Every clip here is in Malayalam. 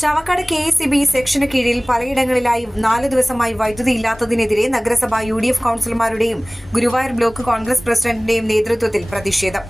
Chavakkad K C B സെക്ഷന് കീഴിൽ പലയിടങ്ങളിലായി നാല് ദിവസമായി വൈദ്യുതി ഇല്ലാത്തതിനെതിരെ നഗരസഭ യു ഡി എഫ് കൌൺസിലർമാരുടെയും ഗുരുവായൂർ ബ്ലോക്ക് കോൺഗ്രസ് പ്രസിഡന്റിന്റെയും നേതൃത്വത്തിൽ പ്രതിഷേധം.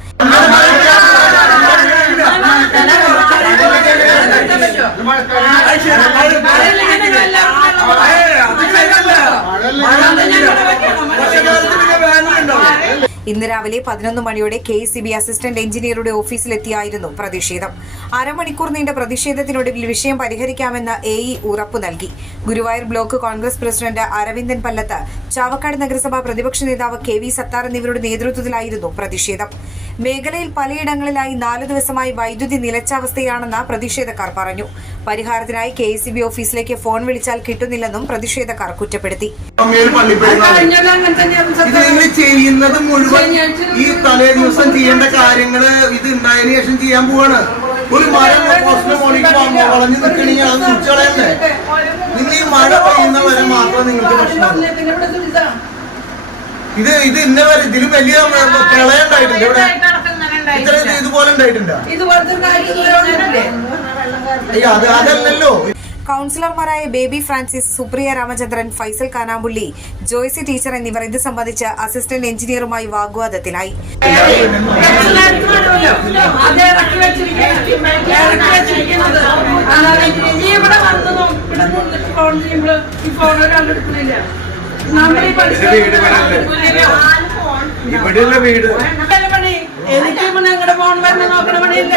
ഇന്ന് രാവിലെ പതിനൊന്ന് മണിയോടെ കെ സി ബി അസിസ്റ്റന്റ് എഞ്ചിനീയറുടെ ഓഫീസിലെത്തിയായിരുന്നു പ്രതിഷേധം. അരമണിക്കൂർ നീണ്ട പ്രതിഷേധത്തിനൊടുവിൽ വിഷയം പരിഹരിക്കാമെന്ന് എ ഇ ഉറപ്പു നൽകി. Guruvayur block Congress president Aravindan Pallath Chavakkad നഗരസഭാ പ്രതിപക്ഷ നേതാവ് കെ വി സത്താർ എന്നിവരുടെ നേതൃത്വത്തിലായിരുന്നു പ്രതിഷേധം. മേഖലയിൽ പലയിടങ്ങളിലായി നാല് ദിവസമായി വൈദ്യുതി നിലച്ച അവസ്ഥയാണെന്ന് പ്രതിഷേധക്കാർ പറഞ്ഞു. പരിഹാരത്തിനായി കെ എസ് സി ബി ഓഫീസിലേക്ക് ഫോൺ വിളിച്ചാൽ കിട്ടുന്നില്ലെന്നും പ്രതിഷേധക്കാർ കുറ്റപ്പെടുത്തി. ചെയ്യുന്നത് മുഴുവൻ ഈ തലേ ദിവസം ചെയ്യേണ്ട കാര്യങ്ങൾ ഇത് ഉണ്ടായതിനു ശേഷം ചെയ്യാൻ പോവാണ്. ഒരു മരം പോസ്റ്റിന് മോളിക്ക് വന്ന് വളഞ്ഞു നിൽക്കണെങ്കിൽ അത് മുറിച്ചളയല്ലേ നിങ്ങൾ ഈ മഴ പെയ്യുന്ന വരെ മാത്രം നിങ്ങൾക്ക് പ്രശ്നമുള്ളൂ. ഇത് ഇത് ഇന്ന വരെ ഇതിലും വലിയ പ്രളയം ഉണ്ടായിട്ടുണ്ട് ഇവിടെ. ഇത്ര ഇത് ഇതുപോലെ ഉണ്ടായിട്ടുണ്ട്? അയ്യോ അത് അതല്ലല്ലോ. കൗൺസിലർമാരായ Baby Francis Supriya Ramachandran Faisal Kanampully Joycy teacher എന്നിവർ ഇത് സംബന്ധിച്ച് അസിസ്റ്റന്റ് എഞ്ചിനീയറുമായി വാഗ്വാദത്തിലായി. ഇവിടെയുള്ള വീട്. എനിക്ക് ഞങ്ങളുടെ ഫോൺ വരണം നോക്കണ പണിയില്ല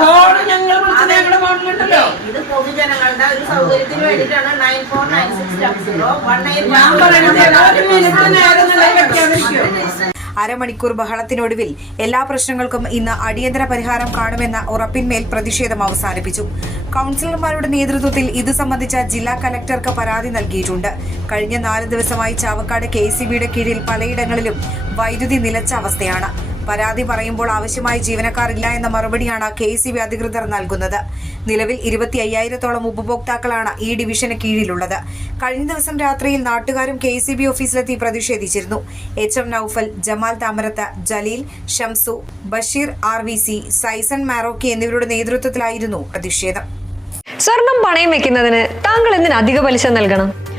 ഫോൺ ഞങ്ങൾ വിളിച്ചത് ഞങ്ങളുടെ ഫോണിലുണ്ടല്ലോ ഇത് പൊതുജനങ്ങളുടെ ഒരു സൗകര്യത്തിന് വേണ്ടിയിട്ടാണ് nine four nine six double zero one ഞാൻ പറയുന്നത് ഒരു മിനിറ്റ് നേരം നിലയിൽ വെക്കാൻ വെക്കോ അരമണിക്കൂർ ബഹളത്തിനൊടുവിൽ എല്ലാ പ്രശ്നങ്ങൾക്കും ഇന്ന് അടിയന്തര പരിഹാരം കാണുമെന്ന ഉറപ്പിന്മേൽ പ്രതിഷേധം അവസാനിപ്പിച്ചു. കൗൺസിലർമാരുടെ നേതൃത്വത്തിൽ ഇത് സംബന്ധിച്ച ജില്ലാ കലക്ടർക്ക് പരാതി നൽകിയിട്ടുണ്ട്. കഴിഞ്ഞ നാല് ദിവസമായി ചാവക്കാട് കെ കീഴിൽ പലയിടങ്ങളിലും വൈദ്യുതി നിലച്ച അവസ്ഥയാണ്. പരാതി പറയുമ്പോൾ ആവശ്യമായ ജീവനക്കാർ ഇല്ല എന്ന മറുപടിയാണ് കെ സി ബി അധികൃതർ നൽകുന്നത്. നിലവിൽ ഇരുപത്തി അയ്യായിരത്തോളം ഉപഭോക്താക്കളാണ് ഈ ഡിവിഷന് കീഴിലുള്ളത്. കഴിഞ്ഞ ദിവസം രാത്രിയിൽ നാട്ടുകാരും കെ സി ബി ഓഫീസിലെത്തി പ്രതിഷേധിച്ചിരുന്നു. H M Noufal Jamal Thamarath Jaleel Shamsu Basheer R V C Saison Marokki എന്നിവരുടെ നേതൃത്വത്തിലായിരുന്നു പ്രതിഷേധം. സ്വർണം പണയം വെക്കുന്നതിന് താങ്കൾ എന്തിന് അധിക പലിശ നൽകണം?